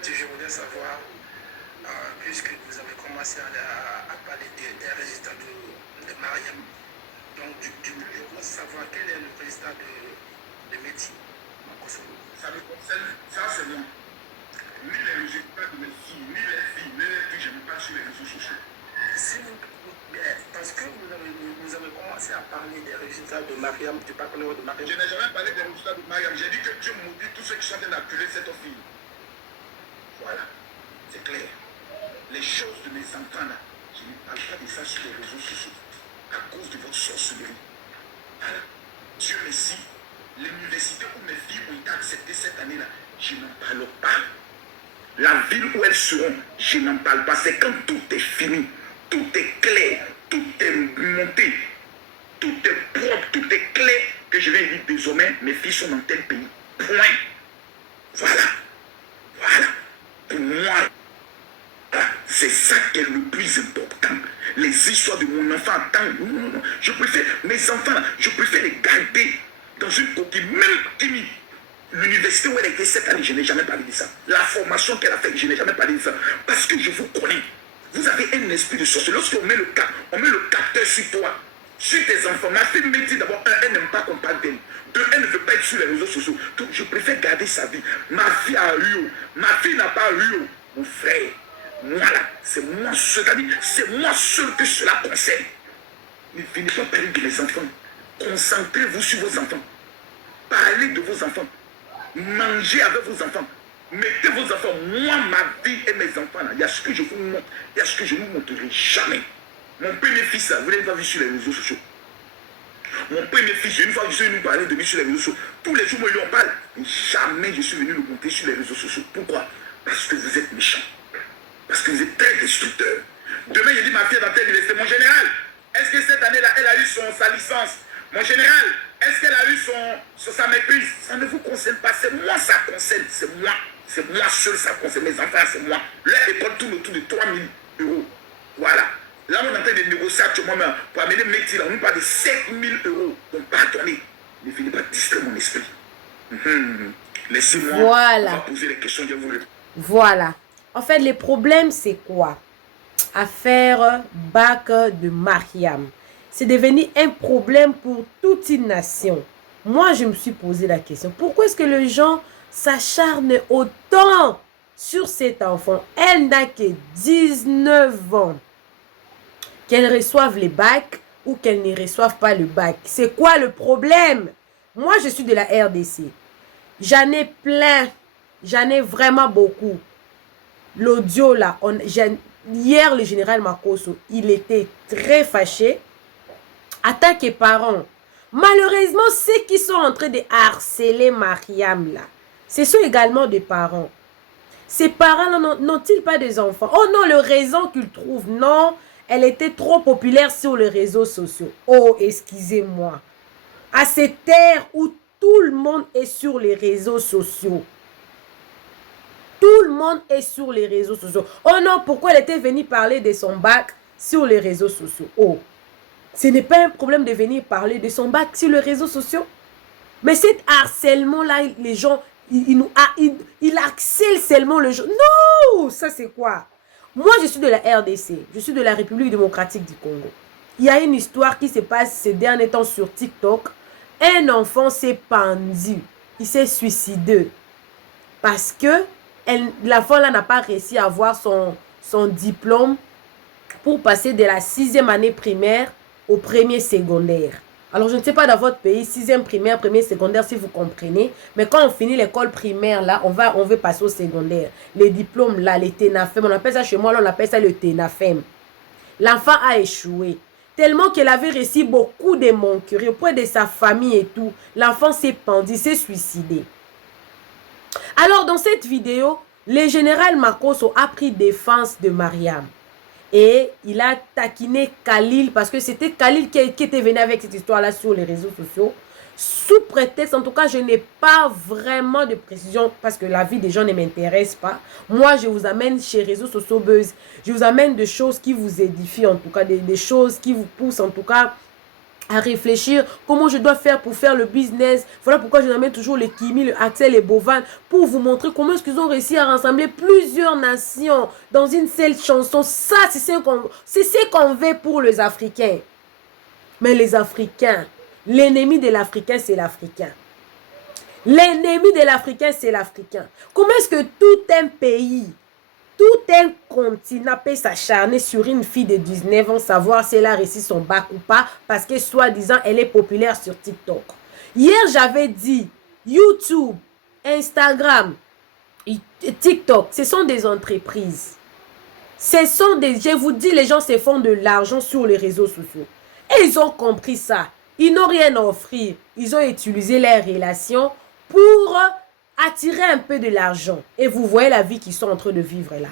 Je voudrais savoir, puisque vous avez commencé à parler des résultats de Mariam, donc je voudrais savoir quel est le résultat de Mehdi en Kosovo. Ça me concerne, ça c'est moi. Ni les résultats de mes filles, ni les filles, ni les filles, je ne pas sur les réseaux sociaux. Parce que vous avez commencé à parler des résultats de Mariam, du baccalauréat de Mariam. Je n'ai jamais parlé des résultats de Mariam. J'ai dit que Dieu maudit tous ceux qui sont en train d'appeler cette fille. Voilà, c'est clair. Les choses de mes enfants là, je ne parle pas de ça sur les réseaux sociaux à cause de votre sorcellerie. Voilà. Dieu merci, l'université où mes filles ont été acceptées cette année-là, je n'en parle pas. La ville où elles seront, je n'en parle pas. C'est quand tout est fini, tout est clair, tout est monté, tout est propre, tout est clair, que je vais dire désormais, mes filles sont dans tel pays. Point. Voilà. Voilà. Pour moi, c'est ça qui est le plus important. Les histoires de mon enfant, attends, non. Je préfère, mes enfants, je préfère les garder dans une coquille, même timide. L'université où elle était cette année, je n'ai jamais parlé de ça. La formation qu'elle a faite, je n'ai jamais parlé de ça. Parce que je vous connais. Vous avez un esprit de sorcier. Lorsqu'on met le capteur sur toi, sur tes enfants. Ma fille me dit d'abord, elle n'aime pas qu'on parle d'elle. Deux, elle ne veut pas être sur les réseaux sociaux. Donc, je préfère garder sa vie. Ma fille a eu, ma fille n'a pas eu. Mon frère, moi là, c'est moi seul. C'est moi seul que cela concerne. Ne venez pas parler de mes enfants. Concentrez-vous sur vos enfants. Parlez de vos enfants. Mangez avec vos enfants. Mettez vos enfants. Moi, ma vie et mes enfants, là, il y a ce que je vous montre. Il y a ce que je ne vous montrerai jamais. Mon premier fils, là, vous l'avez pas vu sur les réseaux sociaux. Mon premier fils, une fois que je suis venu parler de lui sur les réseaux sociaux, tous les jours, moi, il lui en parle. Jamais je suis venu le monter sur les réseaux sociaux. Pourquoi? Parce que vous êtes méchants. Parce que vous êtes très destructeurs. Demain, j'ai dit ma fille dans telle université. Mon général, est-ce que cette année-là, elle a eu sa licence? Mon général, est-ce qu'elle a eu sa maîtrise? Ça ne vous concerne pas. C'est moi, ça concerne. C'est moi. C'est moi seul, ça concerne. Mes enfants, c'est moi. Leur école tourne autour de 3 000 euros. Voilà. Là, on est en train de négocier actuellement pour amener Mehdi là. On nous parle de 7 000 euros. Donc, pardonnez. Ne venez pas distraire mon esprit. Laissez-moi voilà. poser les questions. Je vous... Voilà. En fait, le problème, c'est quoi? Affaire bac de Mariam. C'est devenu un problème pour toute une nation. Moi, je me suis posé la question. Pourquoi est-ce que les gens s'acharnent autant sur cet enfant? Elle n'a que 19 ans. Qu'elle reçoive les bacs ou qu'elle ne reçoive pas le bac. C'est quoi le problème? Moi, je suis de la RDC. J'en ai plein. J'en ai vraiment beaucoup. L'audio là, hier le général Makosso, il était très fâché. En tant que parents, malheureusement, ceux qui sont en train de harceler Mariam là, ce sont également des parents. Ces parents n'ont-ils pas des enfants? Oh non, le raison qu'ils trouvent, non, elle était trop populaire sur les réseaux sociaux. Oh, excusez-moi. À cette ère où tout le monde est sur les réseaux sociaux. Tout le monde est sur les réseaux sociaux. Oh non, pourquoi elle était venue parler de son bac sur les réseaux sociaux? Oh, ce n'est pas un problème de venir parler de son bac sur les réseaux sociaux. Mais cet harcèlement-là, les gens, ils harcèlent seulement les gens. Non, ça c'est quoi? Moi, je suis de la RDC. Je suis de la République démocratique du Congo. Il y a une histoire qui se passe ces derniers temps sur TikTok. Un enfant s'est pendu. Il s'est suicidé. Parce que l'enfant là n'a pas réussi à avoir son diplôme pour passer de la 6e année primaire au premier secondaire. Alors je ne sais pas dans votre pays, 6e primaire, premier secondaire si vous comprenez, mais quand on finit l'école primaire là, on veut passer au secondaire. Les diplômes là, les TENAFEM, on appelle ça chez moi, là, on appelle ça le TENAFEM. L'enfant a échoué. Tellement qu'elle avait reçu beaucoup de moqueries auprès de sa famille et tout. L'enfant s'est pendu, s'est suicidé. Alors, dans cette vidéo, le général Makosso a pris défense de Mariam. Et il a taquiné Khalil, parce que c'était Khalil qui était venu avec cette histoire-là sur les réseaux sociaux. Sous prétexte, en tout cas, je n'ai pas vraiment de précision, parce que la vie des gens ne m'intéresse pas. Moi, je vous amène chez Réseaux Sociaux Buzz. Je vous amène des choses qui vous édifient, en tout cas, des choses qui vous poussent, en tout cas, à réfléchir comment je dois faire pour faire le business. Voilà pourquoi je n'amène toujours les Kimi, le Axel et Bovan pour vous montrer comment est-ce qu'ils ont réussi à rassembler plusieurs nations dans une seule chanson. Ça, c'est ce qu'on veut pour les Africains. Mais les Africains, l'ennemi de l'Africain, c'est l'Africain. L'ennemi de l'Africain, c'est l'Africain. Comment est-ce que tout un pays, tout un continent peut s'acharner sur une fille de 19 ans, savoir si elle a réussi son bac ou pas, parce que soi-disant, elle est populaire sur TikTok. Hier, j'avais dit, YouTube, Instagram, TikTok, ce sont des entreprises. Je vous dis, les gens se font de l'argent sur les réseaux sociaux. Et ils ont compris ça. Ils n'ont rien à offrir. Ils ont utilisé leurs relations pour attirer un peu de l'argent. Et vous voyez la vie qu'ils sont en train de vivre là.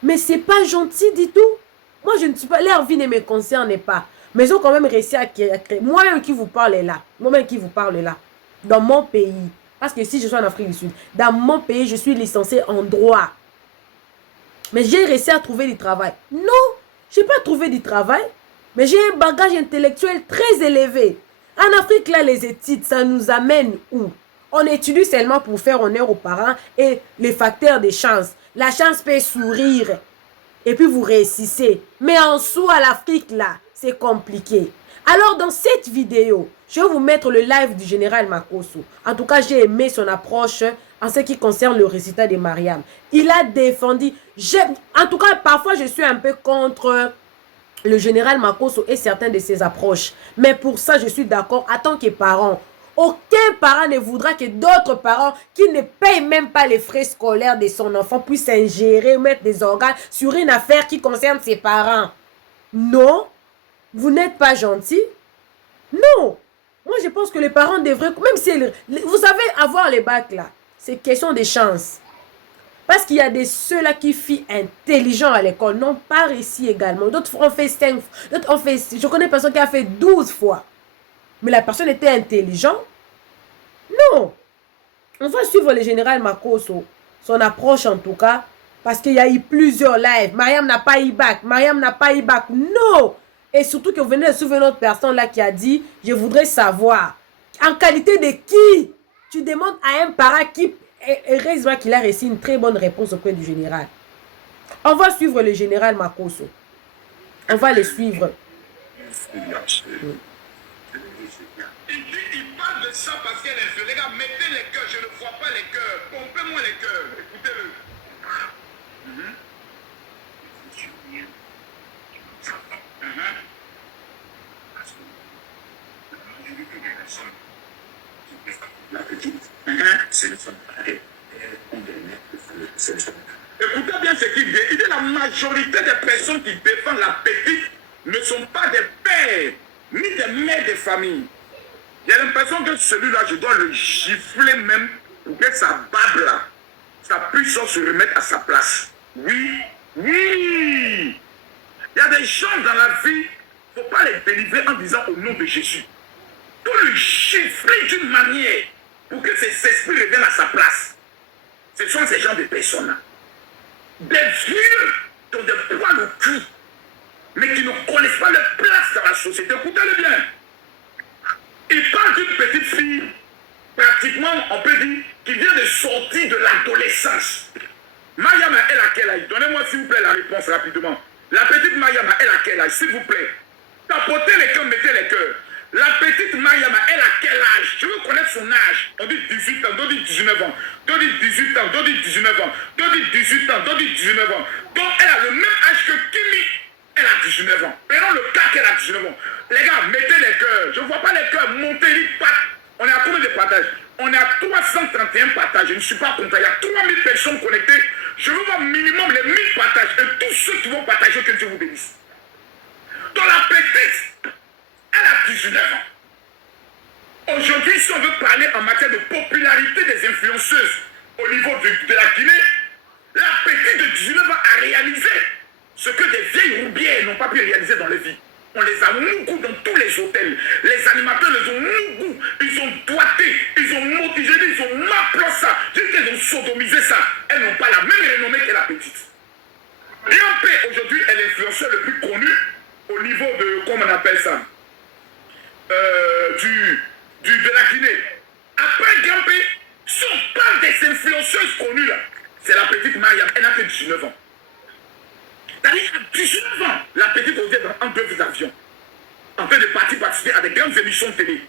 Mais c'est pas gentil du tout. Moi, je ne suis pas... Leur vie ne me concerne pas. Mais ils ont quand même réussi à créer... Moi-même qui vous parle là. Moi-même qui vous parle là. Dans mon pays. Parce que si je suis en Afrique du Sud, dans mon pays, je suis licenciée en droit. Mais j'ai réussi à trouver du travail. Non, je n'ai pas trouvé du travail. Mais j'ai un bagage intellectuel très élevé. En Afrique, là, les études, ça nous amène où? On étudie seulement pour faire honneur aux parents et les facteurs de chance. La chance peut sourire et puis vous réussissez. Mais en soi, l'Afrique, là, c'est compliqué. Alors, dans cette vidéo, je vais vous mettre le live du général Makosso. En tout cas, j'ai aimé son approche en ce qui concerne le résultat de Mariam. Il a défendu... En tout cas, parfois, je suis un peu contre... le général Makosso et certaines de ses approches. Mais pour ça, je suis d'accord. En tant que parent, aucun parent ne voudra que d'autres parents qui ne payent même pas les frais scolaires de son enfant puissent ingérer, mettre des organes sur une affaire qui concerne ses parents. Non, vous n'êtes pas gentil. Non, moi je pense que les parents devraient, même si vous savez avoir les bacs là, c'est question de chance. Parce qu'il y a des ceux-là qui filles intelligents à l'école, n'ont pas réussi également. D'autres ont fait 5, d'autres ont fait... Je connais une personne qui a fait 12 fois. Mais la personne était intelligente. Non. On va suivre le général Makosso. Son approche en tout cas. Parce qu'il y a eu plusieurs lives. Mariam n'a pas eu bac. Mariam n'a pas eu bac. Non. Et surtout que vous venez de suivre une autre personne là qui a dit, je voudrais savoir. En qualité de qui? Tu demandes à un parent qui... Heureusement qu'il a reçu une très bonne réponse auprès du général. On va suivre le général Makosso. On va le suivre. Il parle de ça parce qu'elle est... Les gars, mettez les cœurs, je ne vois pas les cœurs. Pompez-moi les cœurs. Écoutez-le. Écoutez bien ce qu'il dit. Il dit la majorité des personnes qui défendent la petite ne sont pas des pères ni des mères de famille. J'ai l'impression que celui-là, je dois le gifler même pour que sa barbe là, sa puissance se remette à sa place. Oui, oui. Il y a des gens dans la vie, il ne faut pas les délivrer en disant au nom de Jésus. Il faut le gifler d'une manière pour que ses esprits reviennent à sa place. Ce sont ces gens de personnes-là. Des vieux qui ont des poils au cul, mais qui ne connaissent pas leur place dans la société. Écoutez-le bien. Il parle d'une petite fille, pratiquement, on peut dire, qui vient de sortir de l'adolescence. Mariam, elle a quel âge? Donnez-moi s'il vous plaît la réponse rapidement. La petite Mariam, elle a quel âge? S'il vous plaît. Tapotez les cœurs, mettez les cœurs. La petite Mariam, elle a quel âge? Je veux connaître son âge. On dit 18 ans, on dit 19 ans. On dit 18 ans, on dit 19 ans. On dit 18 ans, on dit 19 ans. Donc elle a le même âge que Kimi. Elle a 19 ans. Prenons le cas qu'elle a 19 ans. Les gars, mettez les cœurs. Je ne vois pas les cœurs monter, les pattes. On est à combien de partages? On est à 331 partages. Je ne suis pas content. Il y a 3000 personnes connectées. Je veux voir minimum les 1000 partages. Et tous ceux qui vont partager, que Dieu vous bénisse. Dans la petite, elle a 19 ans. Aujourd'hui, si on veut parler en matière de popularité des influenceuses au niveau de la Guinée, la petite de 19 ans a réalisé ce que des vieilles roubières n'ont pas pu réaliser dans leur vie. On les a mougou dans tous les hôtels. Les animateurs les ont mougou. Ils ont doigté. Ils ont motivé. Ils ont mappé ça. Ils ont sodomisé ça. Elles n'ont pas la même renommée que la petite. Riampé, aujourd'hui, est l'influenceur le plus connu au niveau de, comment on appelle ça, de la Guinée. Après Gampé, sont pas des influenceuses connues là. C'est la petite Mariam, elle n'a que 19 ans. C'est-à-dire à 19 ans, la petite Odette en deux avions, en train de participer à des grandes émissions de télé.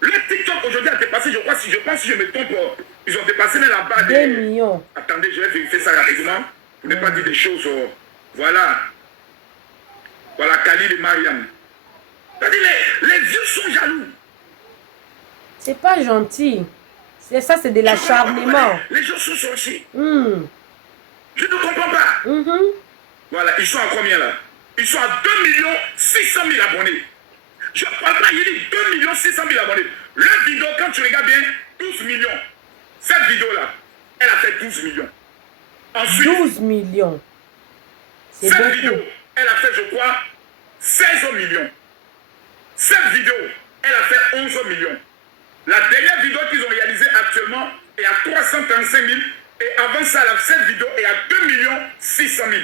Le TikTok aujourd'hui a dépassé, je crois, si je me trompe, ils ont dépassé même la barre des millions. Attendez, je vais vérifier ça rapidement pour ne pas dire des choses. Voilà. Voilà, Khalil et Mariam. C'est-à-dire, les vieux sont jaloux. C'est pas gentil. C'est ça, c'est de l'acharnement. Les gens sont sortis. Je ne comprends pas. Voilà, ils sont à combien là? Ils sont à 2 600 000 abonnés. Je ne parle pas, il dit 2 600 000 abonnés. Leur vidéo, quand tu regardes bien, 12 millions. Cette vidéo-là, elle a fait 12 millions. Ensuite, 12 millions. C'est cette beaucoup. vidéo, elle a fait, je crois, 16 millions. Cette vidéo, elle a fait 11 millions. La dernière vidéo qu'ils ont réalisée actuellement est à 335 000. Et avant ça, cette vidéo est à 2 600 000.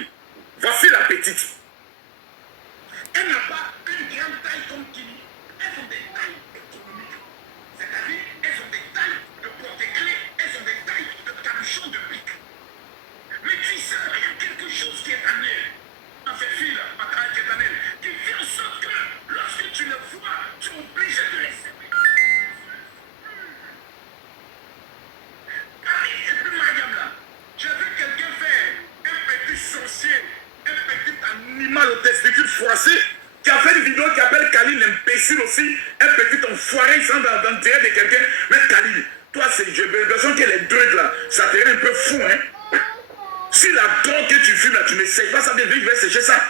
Voici la petite. Elle n'a pas une grande taille comme Kini. Elles ont des tailles économiques. C'est-à-dire, elles ont des tailles de porte-clés, elles ont des tailles de capuchon de pique. Mais tu sais, il y a quelque chose qui est en elle, dans ces filles-là, ma taille qui est en elle, qui fait en sorte que lorsque tu le vois, tu es obligé de les aimer. Et puis, madame là, j'ai vu quelqu'un faire un petit sorcier, un petit animal au testicule froissé, qui a fait une vidéo qui appelle Khalil l'imbécile aussi, un petit enfoiré, il semble dans le direct de quelqu'un. Mais Khalil, toi, j'ai l'impression que les drogues là, ça te rend un peu fou, hein. Si la drogue que tu fumes là, tu ne sais pas ça, je vais sécher ça.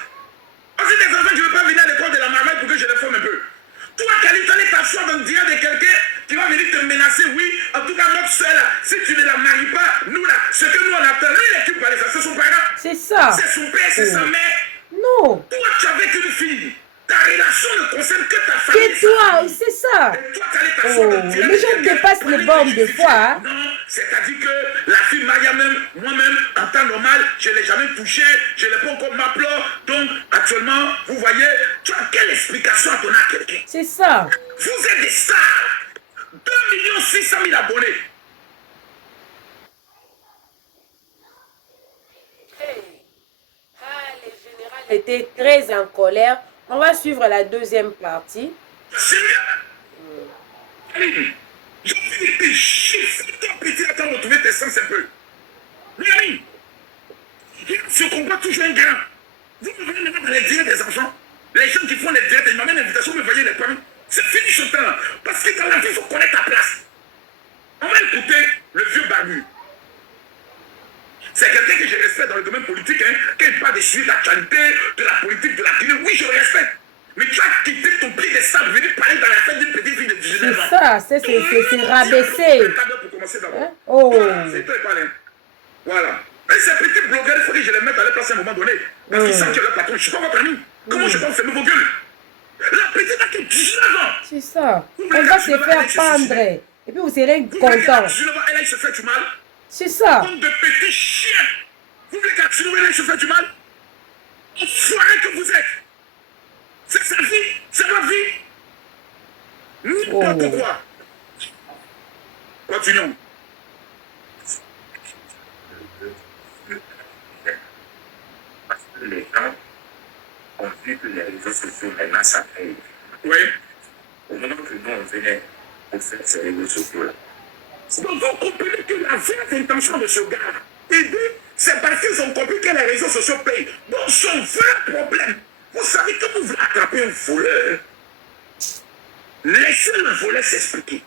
Ensuite, des enfants, tu ne veux pas venir à l'école de la marmaille pour que je les forme un peu. Toi, Khalil, tu allais t'asseoir dans le direct de quelqu'un qui va venir te menacer, oui. En tout cas, notre soeur là, si tu ne la maries pas, nous là, ce que nous on attend, lui, il est qui parle ça, c'est son parent. C'est ça. C'est son père, c'est sa mère. Non. Toi, tu es avec une fille. Ta relation ne concerne que ta famille. Que toi, c'est ça. Et toi, tu allais t'asseoir dans le direct Les de gens quelqu'un, dépassent les bornes des fois. Hein. Non, c'est-à-dire que la fille Maya même, moi-même, en temps normal, je ne l'ai jamais touchée, je ne l'ai pas encore m'appeler. Donc, actuellement, vous voyez, tu as quelle explication à donner à quelqu'un? C'est ça. Vous êtes des stars. 2 600 000 abonnés. Le général était très en colère. On va suivre la deuxième partie. Sérieux? J'ai vu tes chiffres. Ton petit, attends, retrouver tes sens un peu. Rémi, je comprends toujours un grand. Vous me voyez maintenant dans les directs des enfants. Les gens qui font les directs, ils m'amènent l'invitation, vous me voyez les parents. C'est fini ce temps-là. Parce que dans la vie, il faut connaître ta place. On va écouter le vieux Babu. C'est quelqu'un que je respecte dans le domaine politique, hein, quand il parle des sujets d'actualité, de la politique, de la Guinée. Oui, je le respecte. Mais tu as quitté ton pied de sable, venir parler dans la fête d'une petite fille de 19 ans. C'est ça, c'est rabaissé. Pour commencer d'abord. Hein? Oh. Voilà, c'est toi qui parles. Voilà. Mais ces petits blogueurs, il faut que je les mette à leur place à un moment donné. Parce qu'ils sentent que leur patron, je ne suis pas votre ami. Comment je pense ces nouveaux gueules? La petite n'a que 19 ans. C'est ça. Elle va se faire pendre. Et puis vous serez content. 19 ans, elle se fait du mal. C'est ça. Comme de petits chiens. Vous voulez qu'à 19 ans, elle se fait du mal? Enfoiré que vous êtes. C'est sa vie. C'est ma vie. N'importe quoi. Continuons. Les gens ont vu que les réseaux sociaux maintenant ça paye. Oui. Au moment que nous on venait pour faire ces réseaux sociaux-là. Donc vous comprenez que la vraie intention de ce gars, c'est parce qu'ils ont compris que les réseaux sociaux payent. Donc son vrai problème, vous savez que vous voulez attraper un voleur. Laissez le voleur s'expliquer.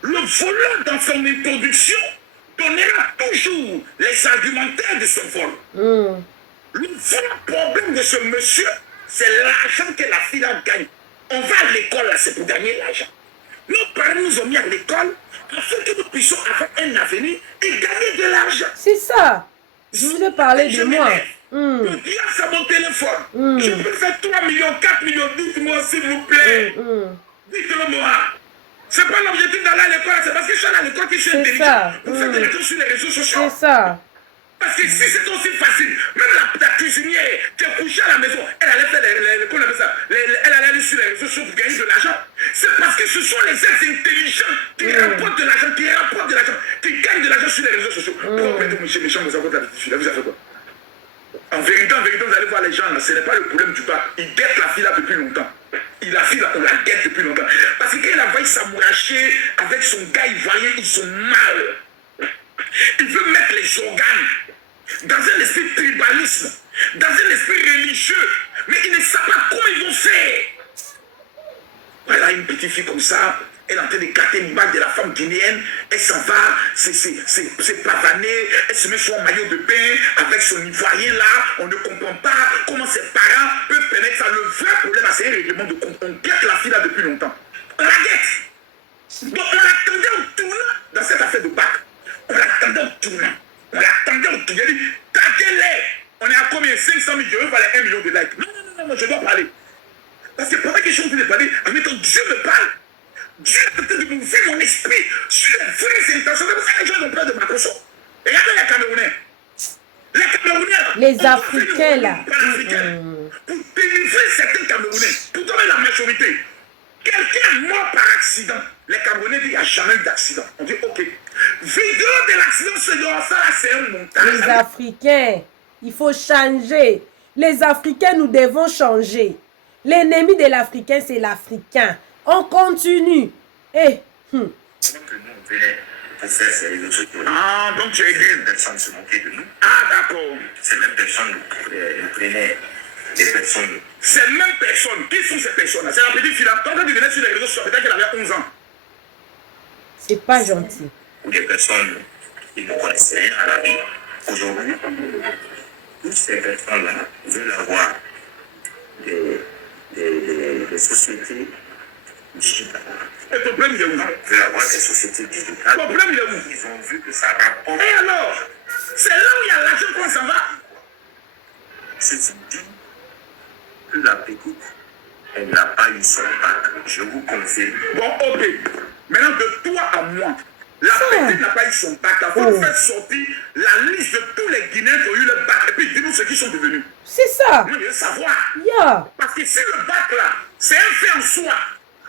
Le voleur, dans son introduction, donnera toujours les argumentaires de ce vol. Le vrai problème de ce monsieur, c'est l'argent que la fille a gagné. On va à l'école, là, c'est pour gagner l'argent. Nos parents nous ont mis à l'école afin que nous puissions avoir un avenir et gagner de l'argent. C'est ça. Je vous ai parlé de moi. Je dis à mon téléphone, je peux faire 3 millions, 4 millions, dites-moi s'il vous plaît. Dites-le moi. C'est pas l'objectif d'aller à l'école, c'est parce que je suis allé à l'école que je suis intelligent. Vous faites des choses sur les réseaux sociaux. C'est ça. Parce que si c'est aussi facile, même la cuisinière qui est couchée à la maison, elle allait faire elle allait aller sur les réseaux sociaux pour gagner de l'argent. C'est parce que ce sont les êtres intelligents qui rapportent de l'argent, qui gagnent de l'argent sur les réseaux sociaux. Pourquoi vous êtes méchant, vous avez l'habitude, vous avez fait quoi? En vérité, vous allez voir les gens là, ce n'est pas le problème du bas. Ils guettent la fille là depuis longtemps. La fille là, on la guette depuis longtemps. Parce que quand il a failli s'amouracher avec son gars ivoirien, ils sont mal. Il veut mettre les organes dans un esprit tribalisme, dans un esprit religieux, mais il ne sait pas comment ils vont faire. Voilà, une petite fille comme ça, elle est en train de gâter l'image de la femme guinéenne, elle s'en va, c'est pavané, elle se met sur un maillot de bain avec son ivoirien là, on ne comprend pas comment ses parents peuvent permettre ça. Le vrai problème, c'est un règlement de compte. On guette la fille là depuis longtemps. On la guette. Donc on l'attendait au tournant dans cette affaire de bac. On l'attendait au tournant. On l'attendait au tournant. Il a dit, taguez-les. On est à combien? 500 000, je veux parler 1 million de likes. Non, je dois parler. Parce que pendant que je suis en train de parler, en même temps, Dieu me parle. Dieu est en train de m'ouvrir mon esprit sur les vraies intentions. C'est pour ça que les gens ont peur de Makoso. Regardez les Camerounais. Les Camerounais. Les Africains là. Pour délivrer certains Camerounais, pour donner la majorité. Quelqu'un est mort par accident. Les Camerounais disent qu'il n'y a jamais eu d'accident. On dit ok. Vidéo de l'accident, c'est ça là, c'est un montage. Les Africains, il faut changer. Les Africains, nous devons changer. L'ennemi de l'Africain, c'est l'Africain. On continue. Donc nous, on venait pour faire ces réseaux sociaux. Ah, donc tu as dit. Ces personnes se moquaient de nous. Ah, d'accord. Ces mêmes personnes nous prenaient des personnes. Ces mêmes personnes, qui sont ces personnes-là? C'est la petite fille là. Quand tu venais sur les réseaux sociaux, peut-être qu'elle avait 11 ans. C'est pas gentil. Ou des personnes qui ne connaissaient rien à la vie. Aujourd'hui, toutes ces personnes-là veulent avoir des sociétés digitales. Et ton problème, il est où? Veulent avoir des sociétés digitales. Ton problème, il est où? Ils ont vu que ça rapporte. Et alors? C'est là où il y a l'argent qu'on s'en va. Ceci dit que la petite, elle n'a pas eu son bac. Je vous confirme. Bon, ok. Maintenant, de toi à moi, la petite n'a pas eu son bac. Il faut faire sortir la liste de tous les Guinéens qui ont eu le bac. Et puis, dis-nous ce qu'ils sont devenus. C'est ça. Moi, je veux savoir. Yeah. Parce que si le bac là, c'est un fait en soi,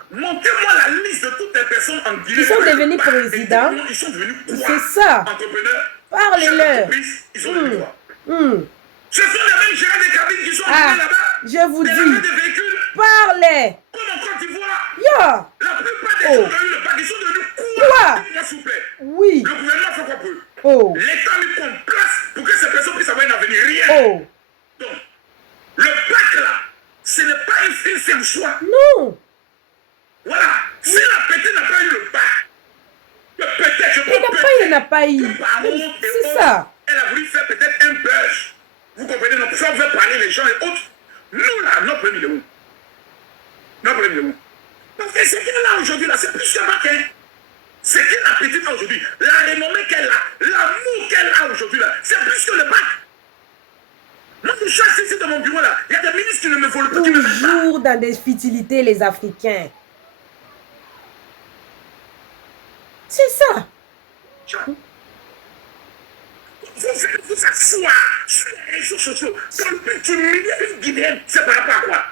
montez-moi la liste de toutes les personnes en Guinée. Ils sont devenus présidents. Ils sont devenus quoi? C'est ça. Entrepreneurs. Parlez-leur. Ils ont le droit. Ce sont les mêmes gérants des cabines qui sont arrivés là-bas. Je vous des dis. des véhicules. Parlez. Comme en Côte d'Ivoire. Yeah. La plupart des gens qui ont eu le bac, ils sont devenus quoi? Dites-moi s'il vous plaît. Oui. Le gouvernement fait quoi pour eux? Oh. L'État a mis en place pour que ces personnes puissent avoir un avenir. Rien. Oh. Donc, le bac là, ce n'est pas une fait en soi. Non. Voilà. Si la petite n'a pas eu le bac, peut-être, je Il n'a pas eu. C'est ça. Elle a voulu faire peut-être un buzz. Vous comprenez? Donc, ça, on veut parler les gens et autres. Nous, là, notre problème, il est où? Notre problème, il est où? Parce que ce qu'elle a aujourd'hui, là, c'est plus que bac, hein. Ce que la petite a aujourd'hui, la renommée qu'elle a, l'amour qu'elle a aujourd'hui, là, c'est plus que le bac. Moi, je suis assis ici dans mon bureau, là. Il y a des ministres qui ne me volent pas, qui ne me mettent pas. Toujours dans des futilités, les Africains. C'est ça. Vous asseoir sur les réseaux sociaux dans le but d'humilier une Guinéenne, c'est par rapport à quoi?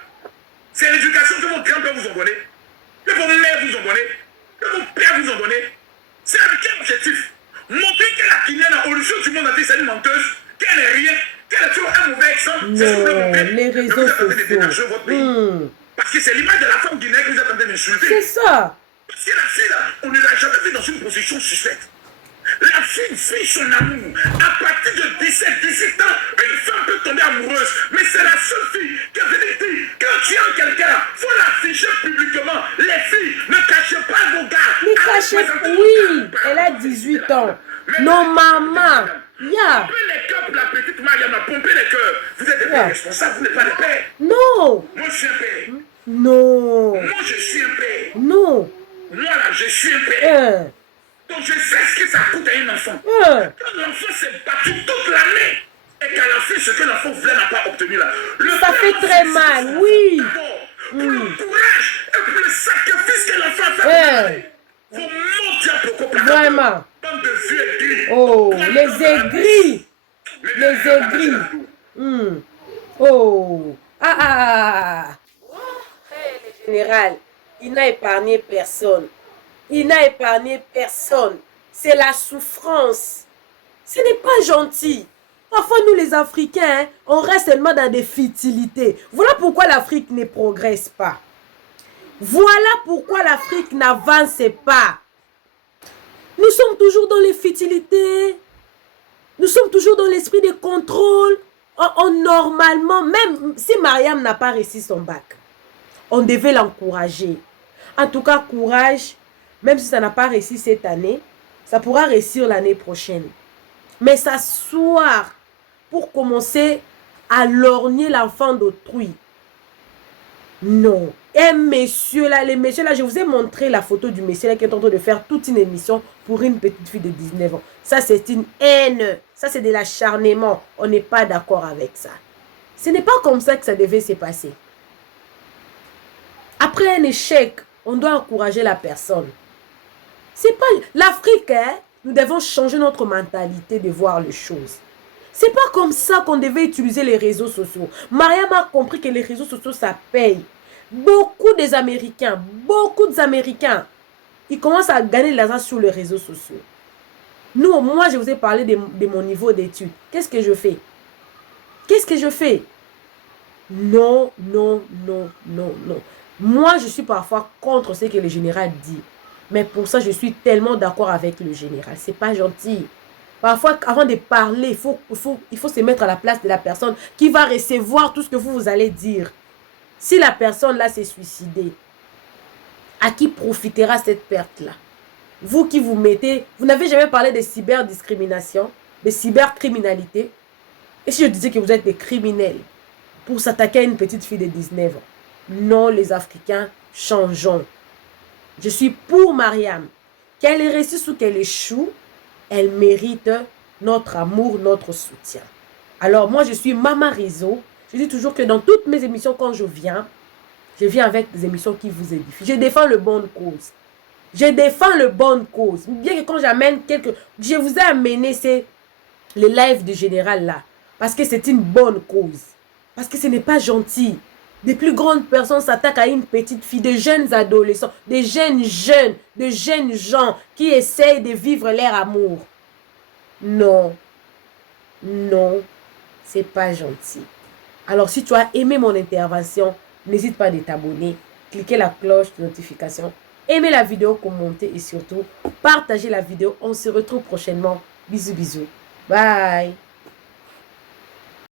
C'est l'éducation que vos grands-pères vous ont donnée, que vos mères vous ont donnée, que vos pères vous ont donnée. C'est avec quel objectif? Montrer que la Guinéenne, au lieu du monde entier, c'est une menteuse, qu'elle n'est rien, qu'elle est toujours un mauvais exemple. Non, les réseaux sociaux. Parce que c'est l'image de la femme guinéenne que vous êtes en train d'insulter. C'est ça. Parce que la fille, là, on ne l'a jamais vue dans une position suspecte. La fille vit son amour. À partir de 17, 18 ans, une femme peut tomber amoureuse. Mais c'est la seule fille qui a venu dire, quand tu aimes quelqu'un, il faut l'afficher publiquement. Les filles, ne cachez pas vos gars. Ne cachez pas. Oui, elle a 18 ans. Non, maman. Yeah. Pompez les cœurs pour la petite Mariam, pompez les cœurs. Vous êtes des pères responsables, vous n'êtes pas des pères. Non. Moi, je suis un père. Non. Moi, je suis un père. Non. Moi, là, je suis un père. Donc je sais ce que ça coûte à un enfant. Quand l'enfant s'est battu toute l'année et qu'à la fin, ce que l'enfant voulait n'a pas obtenu là. Ça fait très mal, oui. Pour le courage et pour le sacrifice que l'enfant a fait. Vous montez à beaucoup. Vraiment. Bande de vieux aigris. Oh, les aigris. Les aigris. Oh. Hey, le général, il n'a épargné personne. Il n'a épargné personne. C'est la souffrance. Ce n'est pas gentil. Parfois, nous les Africains, hein, on reste seulement dans des futilités. Voilà pourquoi l'Afrique ne progresse pas. Voilà pourquoi l'Afrique n'avance pas. Nous sommes toujours dans les futilités. Nous sommes toujours dans l'esprit de contrôle. Normalement, même si Mariam n'a pas réussi son bac, on devait l'encourager. En tout cas, courage. Même si ça n'a pas réussi cette année, ça pourra réussir l'année prochaine. Mais s'asseoir pour commencer à lorgner l'enfant d'autrui. Non. Un monsieur là, les messieurs là, je vous ai montré la photo du monsieur là qui est en train de faire toute une émission pour une petite fille de 19 ans. Ça, c'est une haine. Ça, c'est de l'acharnement. On n'est pas d'accord avec ça. Ce n'est pas comme ça que ça devait se passer. Après un échec, on doit encourager la personne. C'est pas l'Afrique, hein? Nous devons changer notre mentalité de voir les choses. C'est pas comme ça qu'on devait utiliser les réseaux sociaux. Mariam a compris que les réseaux sociaux, ça paye. Beaucoup d'Américains, ils commencent à gagner de l'argent sur les réseaux sociaux. Nous, moi, je vous ai parlé de mon niveau d'études. Qu'est-ce que je fais? Qu'est-ce que je fais? Non, non, non, non, non. Moi, je suis parfois contre ce que le général dit. Mais pour ça, je suis tellement d'accord avec le général. C'est pas gentil. Parfois, avant de parler, il faut se mettre à la place de la personne qui va recevoir tout ce que vous allez dire. Si la personne là s'est suicidée, à qui profitera cette perte-là? Vous qui vous mettez... Vous n'avez jamais parlé de cyberdiscrimination, de cybercriminalité. Et si je disais que vous êtes des criminels pour s'attaquer à une petite fille de 19 ans? Non, les Africains, changeons. Je suis pour Mariam. Qu'elle réussisse ou qu'elle échoue, elle mérite notre amour, notre soutien. Alors moi, je suis Maman Rizzo. Je dis toujours que dans toutes mes émissions, quand je viens avec des émissions qui vous édifient. Je défends le bon cause. Je défends le bon cause. Bien que quand j'amène je vous ai amené les lives du général là. Parce que c'est une bonne cause. Parce que ce n'est pas gentil. Des plus grandes personnes s'attaquent à une petite fille, de jeunes adolescents, de jeunes gens qui essayent de vivre leur amour. Non. Non. C'est pas gentil. Alors, si tu as aimé mon intervention, n'hésite pas à t'abonner, cliquer la cloche de notification, aimer la vidéo, commenter et surtout, partager la vidéo. On se retrouve prochainement. Bisous, bisous. Bye.